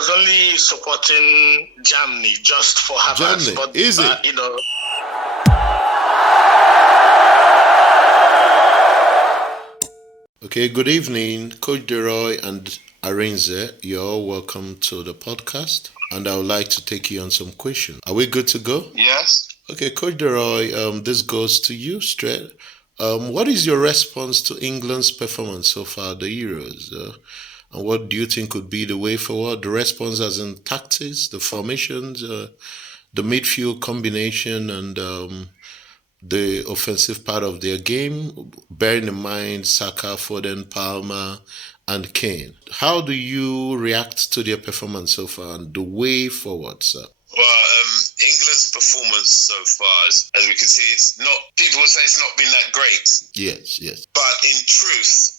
was only supporting Germany just for Havertz. Germany, But, is it? Okay, good evening, Coach Delroy and Arinze. You're all welcome to the podcast, and I would like to take you on some questions. Are we good to go? Yes. Okay, Coach Delroy, this goes to you straight. What is your response to England's performance so far at the Euros? And what do you think could be the way forward? The response as in tactics, the formations, the midfield combination, and the offensive part of their game, bearing in mind Saka, Foden, Palmer, and Kane. How do you react to their performance so far and the way forward, sir? Well, England's performance so far, as we can see, it's not. People will say it's not been that great. Yes. But in truth,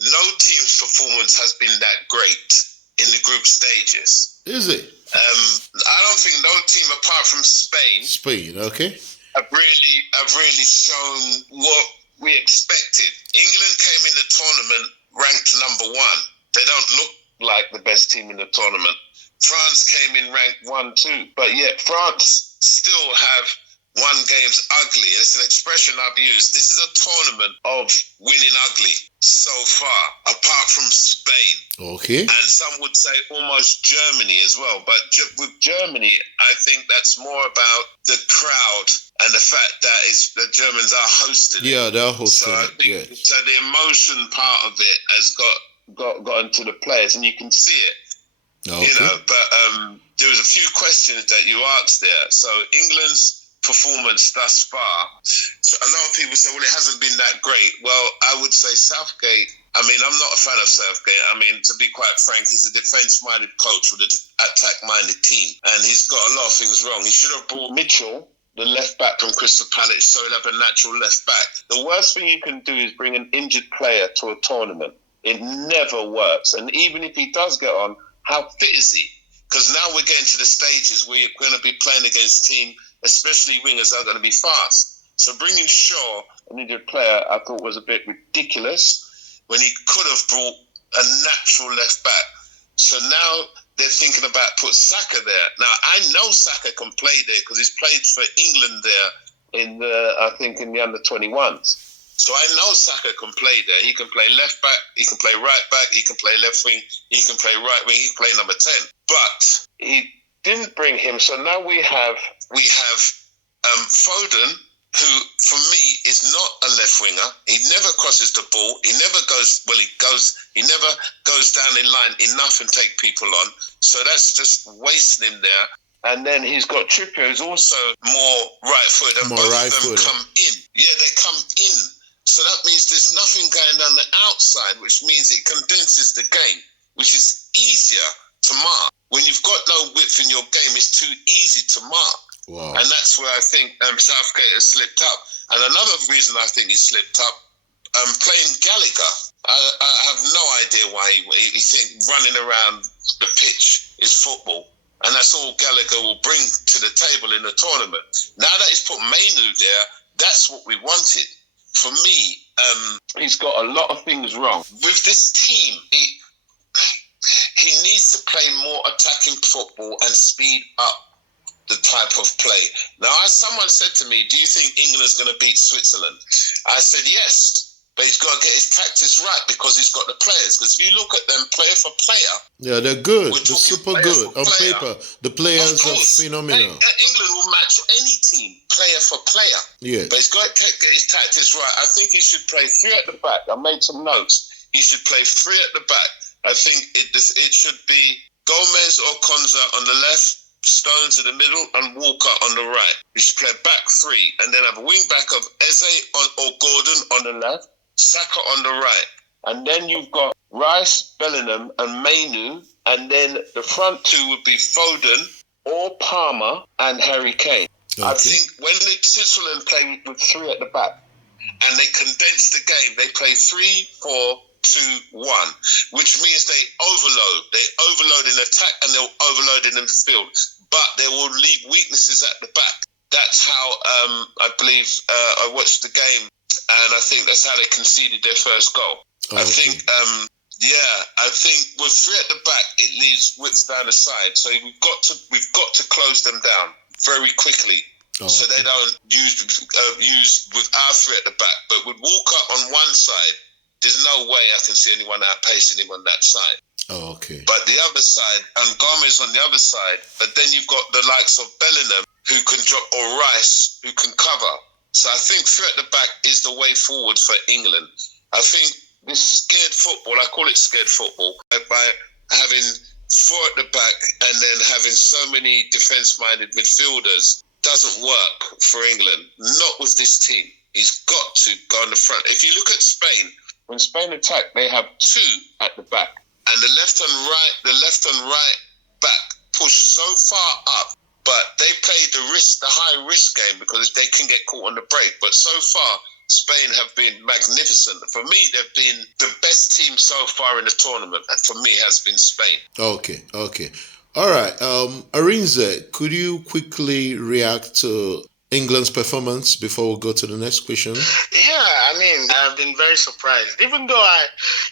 no team's performance has been that great in the group stages. Is it? I don't think no team apart from Spain. Okay. Have really shown what we expected. England came in the tournament ranked number 1. They don't look like the best team in the tournament. France came in ranked 1 too, but yet France still have won games ugly. It's an expression I've used. This is a tournament of winning ugly so far, apart from Spain. Okay. And some would say almost Germany as well. But with Germany, I think that's more about the crowd and the fact that the Germans are hosting it. Yeah, they're hosting it. So the emotion part of it has got into the players, and you can see it. Okay. But there was a few questions that you asked there. So England's performance thus far, so a lot of people say, well, it hasn't been that great. Well, I would say Southgate, I'm not a fan of Southgate. To be quite frank, he's a defence-minded coach with an attack-minded team, and he's got a lot of things wrong. He should have brought Mitchell, the left-back from Crystal Palace, so he'll have a natural left-back. The worst thing you can do is bring an injured player to a tournament. It never works. And even if he does get on, how fit is he? Because now we're getting to the stages where you're going to be playing against teams, especially wingers, are going to be fast. So bringing Shaw, an injured player, I thought was a bit ridiculous when he could have brought a natural left back. So now they're thinking about put Saka there. Now, I know Saka can play there because he's played for England there in the under-21s. So I know Saka can play there. He can play left back, he can play right back, he can play left wing, he can play right wing, he can play number 10. But he didn't bring him. So now we have Foden, who for me is not a left winger. He never crosses the ball. He never goes down in line enough and take people on. So that's just wasting him there. And then he's got Trippier, who's also more right-footed. And both of them come in. Yeah, they come in. So that means there's nothing going on the outside, which means it condenses the game, which is easier to mark. When you've got no width in your game, it's too easy to mark. Wow. And that's where I think Southgate has slipped up. And another reason I think he slipped up, playing Gallagher, I have no idea why he think running around the pitch is football. And that's all Gallagher will bring to the table in the tournament. Now that he's put Mainu there, that's what we wanted. For me, he's got a lot of things wrong. With this team, he needs to play more attacking football and speed up the type of play. Now, as someone said to me, do you think England's going to beat Switzerland? I said yes. But he's got to get his tactics right because he's got the players. Because if you look at them player for player... Yeah, they're good. They're super good. On paper, the players are phenomenal. England will match any team, player for player. Yeah. But he's got to get his tactics right. I think he should play 3 at the back. I made some notes. He should play 3 at the back. I think it should be Gomez or Konza on the left, Stones in the middle, and Walker on the right. He should play back 3 and then have a wing back of Eze or Gordon on the left, Saka on the right. And then you've got Rice, Bellingham and Mainu. And then the front 2 would be Foden or Palmer and Harry Kane. Okay. I think when Switzerland play with 3 at the back and they condense the game, they play 3-4-2-1, which means they overload. They overload in attack and they'll overload in the field. But they will leave weaknesses at the back. That's how I believe I watched the game. And I think that's how they conceded their first goal. Okay. I think Yeah, I think with three at the back, it leaves widths down the side. So we've got to close them down very quickly, so they don't use with our three at the back. But with Walker on one side, there's no way I can see anyone outpacing him on that side. Oh, okay. But the other side, and Gomez on the other side, but then you've got the likes of Bellingham who can drop, or Rice who can cover. So I think three at the back is the way forward for England. I think this scared football, I call it scared football, by having four at the back and then having so many defence-minded midfielders doesn't work for England. Not with this team. He's got to go on the front. If you look at Spain, when Spain attack, they have two at the back. And the left and right back push so far up, but they play the high risk game because they can get caught on the break. But so far, Spain have been magnificent. For me, they've been the best team so far in the tournament, and for me, has been Spain. Okay. All right. Arinze, could you quickly react to England's performance before we go to the next question? Yeah, I mean, I've been very surprised. Even though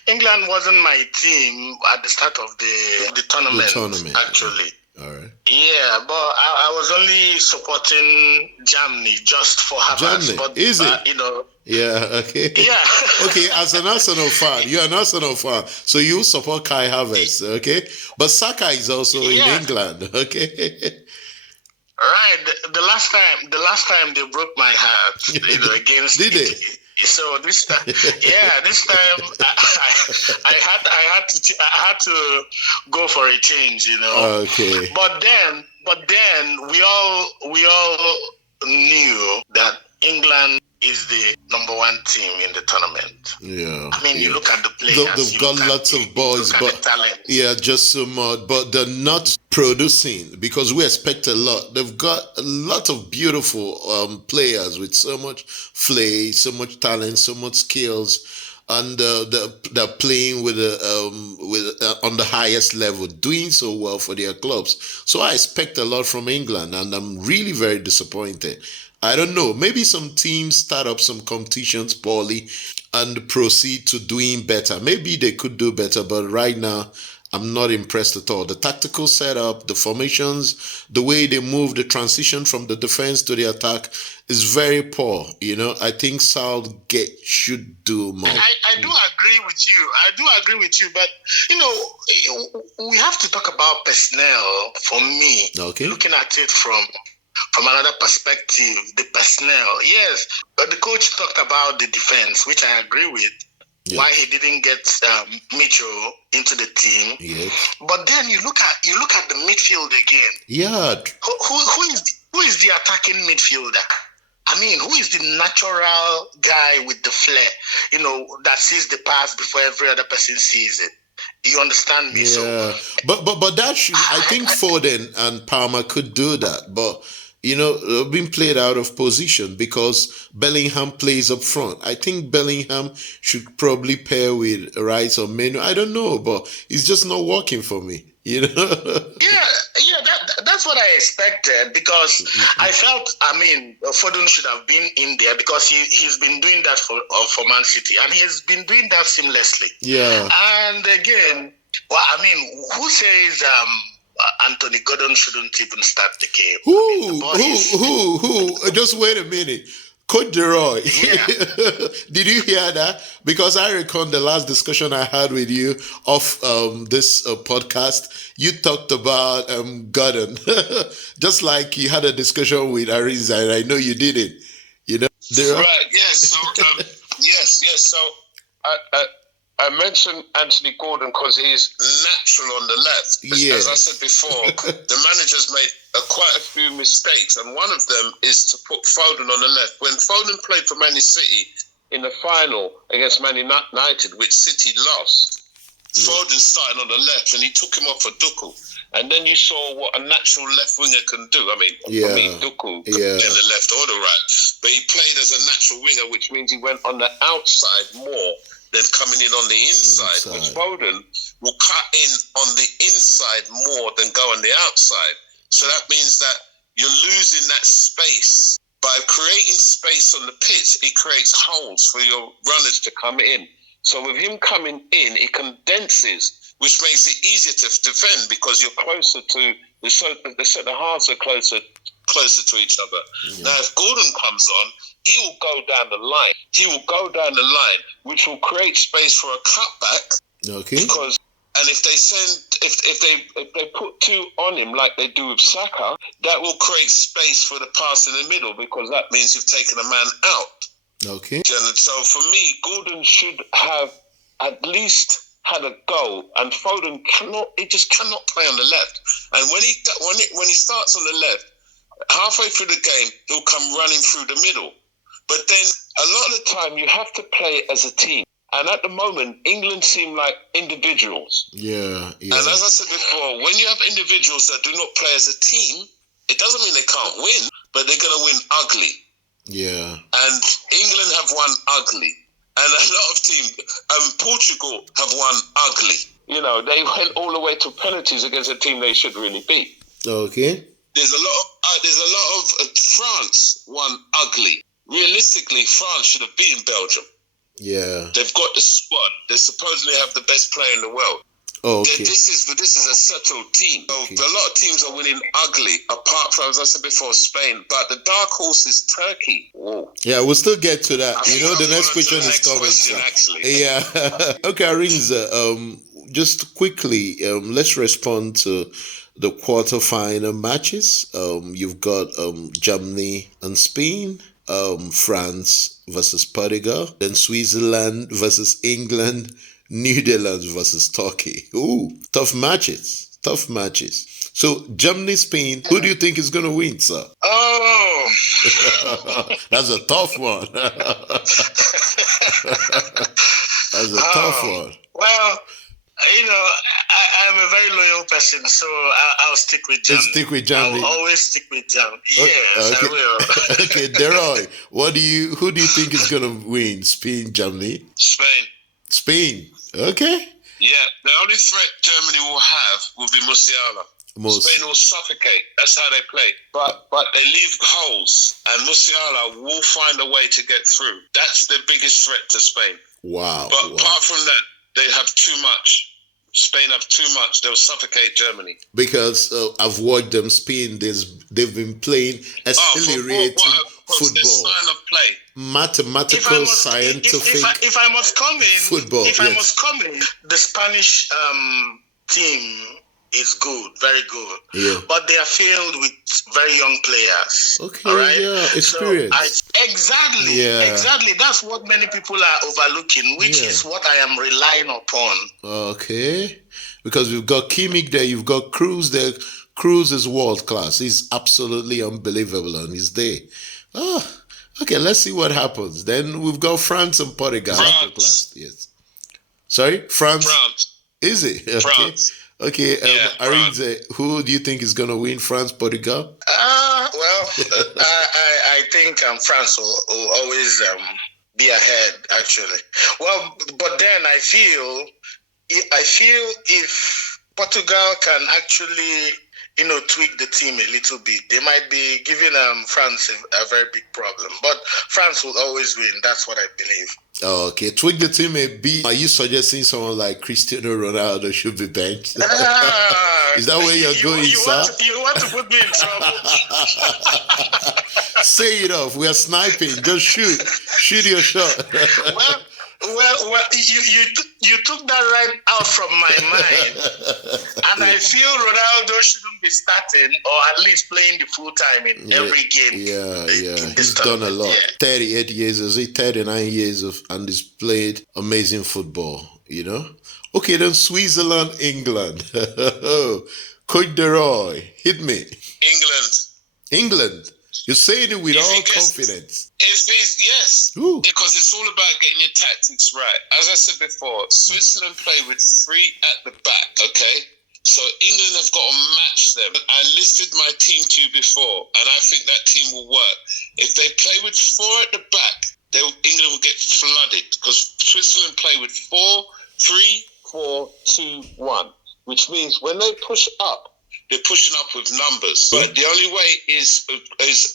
England wasn't my team at the start of the tournament, actually. All right. Yeah, but I was only supporting Germany just for Havertz. Germany, but, is it? Yeah, okay. Yeah. Okay, as an Arsenal fan, you're an Arsenal fan, so you support Kai Havertz, okay? But Saka is also in England, okay? Right. The last time they broke my heart, against Did Italy. they? So this time, this time I had to go for a change, Okay. But then we all knew that England is the number one team in the tournament. Yeah. I mean, you look at the players. They've got lots of boys, but talent. Yeah, just so much. But they're not producing because we expect a lot. They've got a lot of beautiful players with so much flair, so much talent, so much skills, and they're playing with on the highest level, doing so well for their clubs. So I expect a lot from England, and I'm really very disappointed. I don't know. Maybe some teams start up some competitions poorly and proceed to doing better. Maybe they could do better, but right now, I'm not impressed at all. The tactical setup, the formations, the way they move, the transition from the defense to the attack is very poor. I think Southgate should do more. I do agree with you. But, we have to talk about personnel for me. Okay. Looking at it from another perspective, the personnel. Yes, but the coach talked about the defense, which I agree with. Yes. Why he didn't get Mitchell into the team. Yes. But then you look at the midfield again. Yeah. Who is the attacking midfielder? I mean, who is the natural guy with the flair, that sees the pass before every other person sees it? Do you understand me? Yeah. So, but that should, I think Foden and Palmer could do that, but being played out of position because Bellingham plays up front. I think Bellingham should probably pair with Rice or Menu. I don't know, but it's just not working for me. Yeah, that's what I expected because I felt, Foden should have been in there because he's been doing that for Man City and he's been doing that seamlessly. Yeah. And again, who says Anthony Gordon shouldn't even start the game? Who? Just wait a minute. Coach Delroy, did you hear that? Because I recall the last discussion I had with you of this podcast, you talked about Gordon, just like you had a discussion with Arinze, and I know you did it. Delroy? Right, yes. So, yes. So, I mentioned Anthony Gordon because he's natural on the left. As I said before, the manager's made quite a few mistakes, and one of them is to put Foden on the left. When Foden played for Man City in the final against Man United, which City lost, Foden started on the left, and he took him off for Duku. And then you saw what a natural left winger can do. Duku could play on the left or the right, but he played as a natural winger, which means he went on the outside more than coming in on the inside. Which Foden will cut in on the inside more than go on the outside. So that means that you're losing that space. By creating space on the pitch, it creates holes for your runners to come in. So with him coming in, it condenses, which makes it easier to defend because you're closer to the centre halves are closer to each other. Yeah. Now, if Gordon comes on, he will go down the line. He will go down the line, which will create space for a cutback. Okay. Because if they put two on him like they do with Saka, that will create space for the pass in the middle because that means you've taken a man out. Okay. So for me, Gordon should have at least had a goal, and Foden just cannot play on the left. And when he starts on the left, halfway through the game, he'll come running through the middle. But then a lot of the time, you have to play as a team. And at the moment, England seem like individuals. Yeah. And as I said before, when you have individuals that do not play as a team, it doesn't mean they can't win, but they're going to win ugly. Yeah. And England have won ugly. And a lot of teams, Portugal have won ugly. You know, they went all the way to penalties against a team they should really beat. Okay. There's a lot of France won ugly. Realistically, France should have beaten Belgium. Yeah. They've got the squad. They supposedly have the best player in the world. Oh, okay. This is a settled team. Okay. So a lot of teams are winning ugly, apart from, as I said before, Spain. But the dark horse is Turkey. Whoa. Yeah, we'll still get to that. The next question is coming. Actually. Yeah. Okay, Arinza, just quickly, let's respond to the quarterfinal matches. You've got Germany and Spain, France versus Portugal, then Switzerland versus England, Netherlands versus Turkey. Ooh, tough matches. So, Germany, Spain, who do you think is going to win, sir? Oh. That's a tough one. Tough one. Well, I'm a very loyal person, so I'll stick with Germany. Stick with Germany. I'll always stick with Germany. Yes, okay. I will. Okay, Delroy, who do you think is going to win? Spain, Germany? Spain. Okay. Yeah, the only threat Germany will have will be Musiala. Spain will suffocate. That's how they play. But they leave holes, and Musiala will find a way to get through. That's the biggest threat to Spain. Wow. But apart from that, they have too much. Spain have too much. They'll suffocate Germany. Because I've watched them. Spain, they've been playing accelerated football. Their style of play. Mathematical, scientific if I must come in, football. I must come in, the Spanish team is good, very good. Yeah. But they are filled with very young players. Okay, all right? yeah, experience. So exactly. That's what many people are overlooking, which is what I am relying upon. Okay. Because you've got Kimmich there, you've got Cruz there. Cruz is world class. He's absolutely unbelievable and he's there. Okay, let's see what happens. Then we've got France and Portugal. France. Yes. Sorry? France. Is it? Okay. France. Okay, Arinze, who do you think is going to win, France, Portugal? I think France will always be ahead, actually. Well, but then I feel if Portugal can actually, tweak the team a little bit, they might be giving France a very big problem. But France will always win. That's what I believe. Okay, tweak the team a bit. Are you suggesting someone like Cristiano Ronaldo should be benched? Is that where you're going, sir? You want to put me in trouble? Say it off. We are sniping. Just shoot. Shoot your shot. Well, you took that right out from my mind, and I feel Ronaldo shouldn't be starting or at least playing the full time in every game. Yeah. He's done a lot. 38 years, 39 years and he's played amazing football. Okay, then Switzerland, England. Coach Delroy, hit me. England. You're saying it with all confidence. Yes. Ooh. Because it's all about getting your tactics right. As I said before, Switzerland play with 3 at the back, okay? So England have got to match them. I listed my team to you before, and I think that team will work. If they play with 4 at the back, England will get flooded because Switzerland play with 4-3-4-2-1, which means when they push up, they're pushing up with numbers. But the only way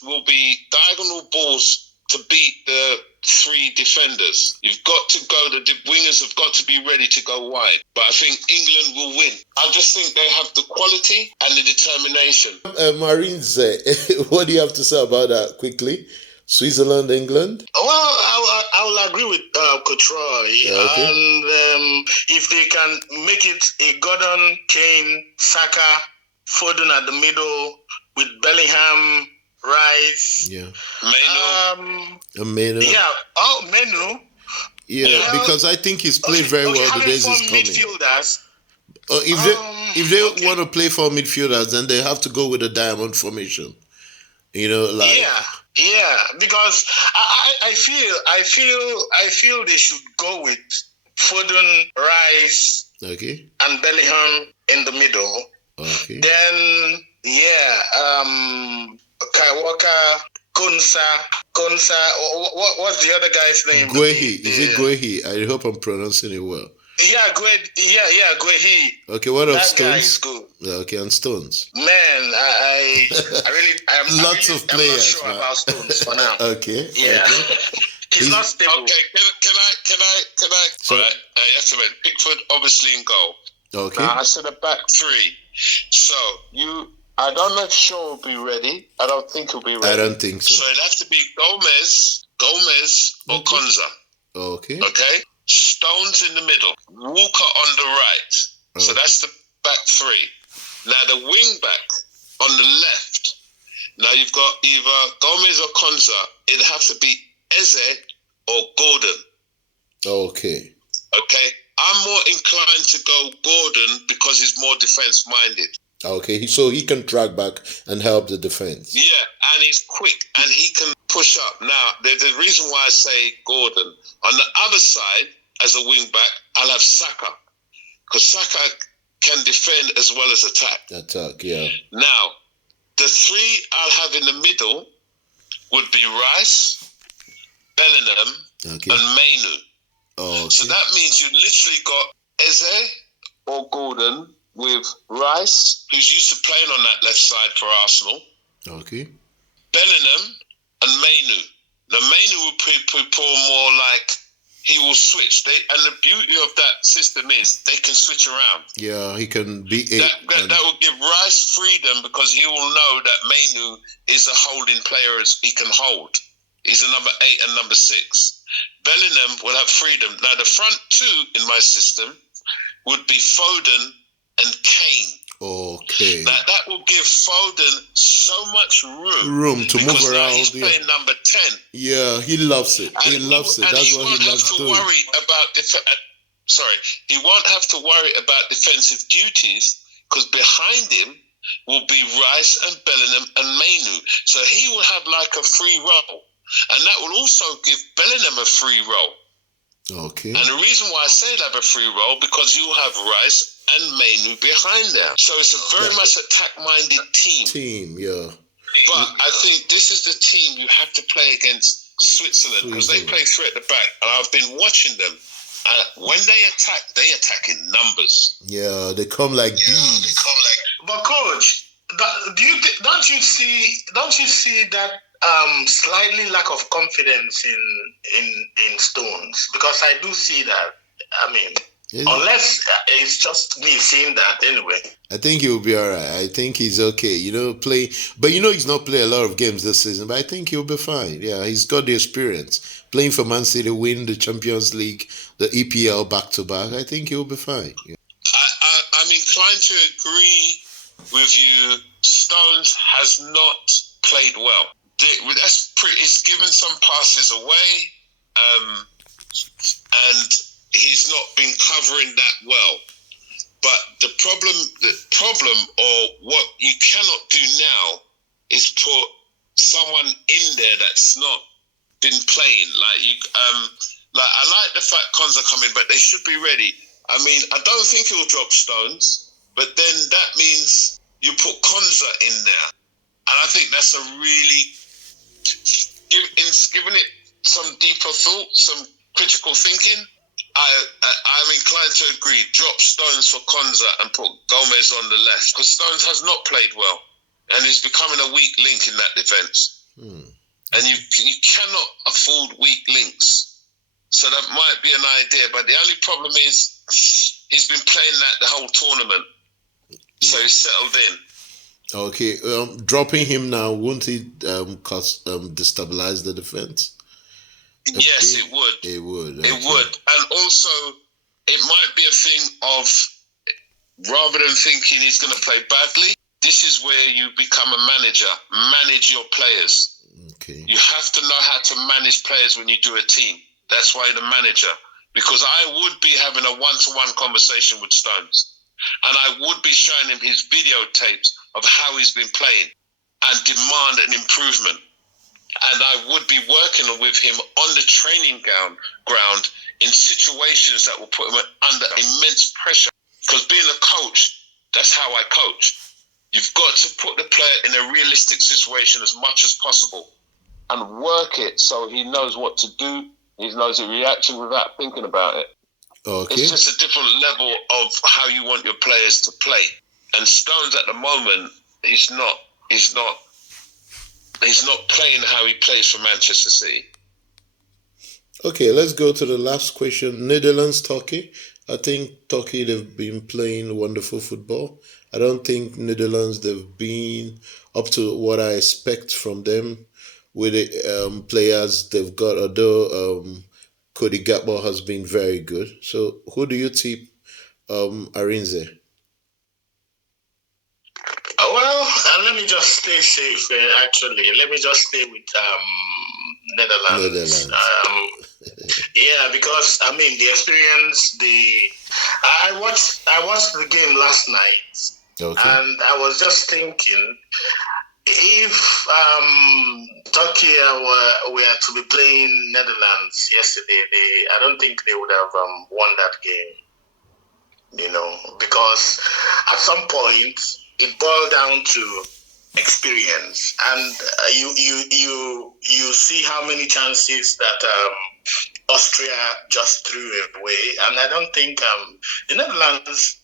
will be diagonal balls to beat the three defenders. You've got to go, the wingers have got to be ready to go wide. But I think England will win. I just think they have the quality and the determination. Marines, what do you have to say about that quickly? Switzerland, England? Well, I will agree with Coach Roy. Okay. And if they can make it a Gordon, Kane, Saka, Foden at the middle with Bellingham, Rice. Yeah. Menu. Yeah. Oh, Menu. Yeah, because I think he's played very well the days he's coming. Midfielders. If they want to play for midfielders, then they have to go with a diamond formation. You know, like yeah, because I feel they should go with Foden, Rice, and Bellingham in the middle. Okay. Then Kai Walker, Konsa. What's the other guy's name? Guehi. Is it Guehi? I hope I'm pronouncing it well. Yeah, Guehi. Okay, what of That Stones? guy is good. Okay, and Stones. Man, I am Lots of players. I'm not sure about Stones for now. Okay. Yeah. Okay. He's not stable. Okay, can I? Sorry. Right, you have to admit, Pickford obviously in goal. Okay. Now I said a back three. So I don't know if Shaw will be ready. I don't think he'll be ready. I don't think so. So it'll have to be Gomez, or Konza. Okay. Okay. Stones in the middle. Walker on the right. So Okay. that's the back three. Now the wing back on the left. Now you've got either Gomez or Konza. It'd have to be Eze or Gordon. Okay. Okay. I'm more inclined to go Gordon because he's more defense minded. Okay, so he can track back and help the defense. Yeah, and he's quick and he can push up. Now, there's a reason why I say Gordon. On the other side, as a wing back, I'll have Saka. Because Saka can defend as well as attack. Attack, yeah. Now, the three I'll have in the middle would be Rice, Bellingham, and Mainu. Okay. So that means you literally got Eze or Gordon with Rice, who's used to playing on that left side for Arsenal. Okay. Bellingham and Mainu. Now Mainu will people more like he will switch. And the beauty of that system is they can switch around. Yeah, he can be that will give Rice freedom because he will know that Mainu is a holding player as he can hold. He's a number 8 and number 6. Bellingham will have freedom. Now the front two in my system would be Foden and Kane. Okay. Now that will give Foden so much room to move around. Now he's playing number 10. Yeah, he loves it. He loves it. That's what he loves doing. He won't have to worry about defensive duties because behind him will be Rice and Bellingham and Mainu. So he will have like a free role. And that will also give Bellingham a free role. Okay. And the reason why I say that a free role because you'll have Rice and Mainu behind them. So it's a very much attack-minded team. Yeah. But I think this is the team you have to play against Switzerland because they play three at the back. And I've been watching them. When they attack in numbers. Yeah, they come like bees. But coach, don't you see that slightly lack of confidence in Stones? Because I do see that. I mean, unless it's just me seeing that anyway. I think he'll be all right. I think he's okay. But he's not played a lot of games this season. But I think he'll be fine. Yeah, he's got the experience playing for Man City, win the Champions League, the EPL back to back. I think he'll be fine. Yeah. I'm inclined to agree with you. Stones has not played well. He's given some passes away, and he's not been covering that well. But the problem, or what you cannot do now, is put someone in there that's not been playing. I like the fact Konza coming, but they should be ready. I mean, I don't think he'll drop Stones, but then that means you put Konza in there, and I think that's a really giving it some deeper thought, some critical thinking. I'm inclined to agree. Drop Stones for Konza and put Gomez on the left because Stones has not played well and he's becoming a weak link in that defence. and you cannot afford weak links. So that might be an idea, but the only problem is he's been playing that the whole tournament, so he's settled in. Okay, dropping him now, won't it destabilize the defense? Yes, it would. It would. Okay. It would. And also, it might be a thing of, rather than thinking he's going to play badly, this is where you become a manager. Manage your players. Okay. You have to know how to manage players when you do a team. That's why you're the manager. Because I would be having a one-to-one conversation with Stones. And I would be showing him his videotapes of how he's been playing and demand an improvement. And I would be working with him on the training ground in situations that will put him under immense pressure. Because being a coach, that's how I coach. You've got to put the player in a realistic situation as much as possible and work it so he knows what to do. He knows the reaction without thinking about it. Okay. It's just a different level of how you want your players to play. And Stones at the moment, he's not playing how he plays for Manchester City. Okay, let's go to the last question. Netherlands, Turkey. I think Turkey, they've been playing wonderful football. I don't think Netherlands, they've been up to what I expect from them with the players they've got, although Cody Gakpo has been very good. So who do you tip, Arinze? Let me just stay safe. Actually, let me just stay with Netherlands. Yeah, because I mean the experience. I watched the game last night, okay. And I was just thinking, if Turkey were to be playing Netherlands yesterday, I don't think they would have won that game. Because at some point it boiled down to experience, and you see how many chances that Austria just threw away, and I don't think the Netherlands,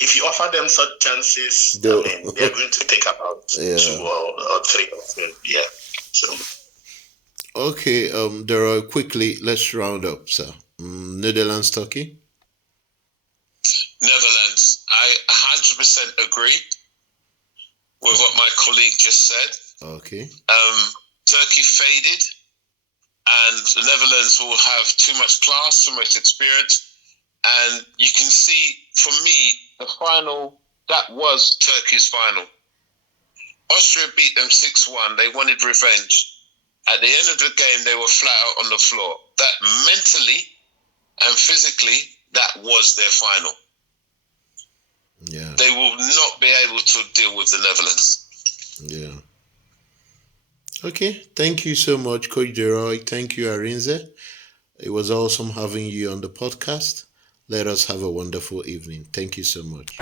if you offer them such chances, they're going to take about 2 or 3 of them. Yeah. So. Okay, Delroy, quickly, let's round up, sir. Netherlands, Turkey. Netherlands. I 100% agree with what my colleague just said. Okay. Turkey faded, and the Netherlands will have too much class, too much experience. And you can see, for me, the final, that was Turkey's final. Austria beat them 6-1. They wanted revenge. At the end of the game, they were flat out on the floor. That mentally and physically, that was their final. Yeah. They will not be able to deal with the Netherlands. Yeah. Okay. Thank you so much, Coach Delroy. Thank you, Arinze. It was awesome having you on the podcast. Let us have a wonderful evening. Thank you so much.